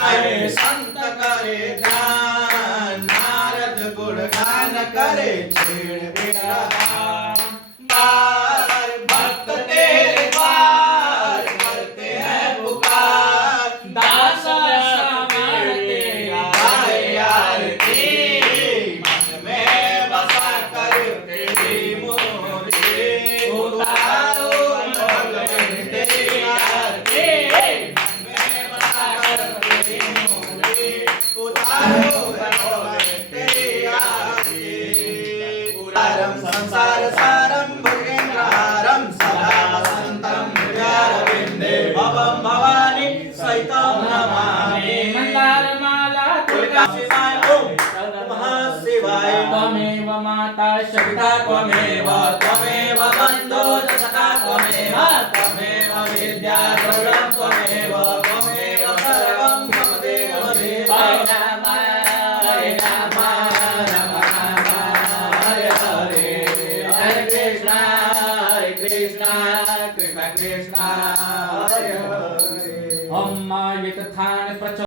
हरे संत करे ध्यान, नारद गुणगान करे छेड़ बिरहा। बार भक्त तेरे बार करते हैं पुकार, दास संभालते आए आरती, मन में बसा कर तेरी मूर्ति उतारो भगवान तेरी आरती, मन में बसा कर तेरी मूर्ति उतारो भगवान तेरी आरती। पुरारं संसार सारं भुजगेन्द्रहारं सदा वसन्तं हृदयारविन्दे भवं भवानी सहितं नमामि। मंदारमाला शिवाय ओम नमः शिवाय। त्वमेव माता सविता त्वमेव त्वमेव बन्धो च सखा त्वमेव त्वमेव विद्या द्रविणं त्वमेव त्वमेव सर्वं मम देव देव। हरे राम हरे राम राम राम हरे हरे हरे कृष्णा कृष्ण कृष्ण हरे हरे। हम यत थान प्रचो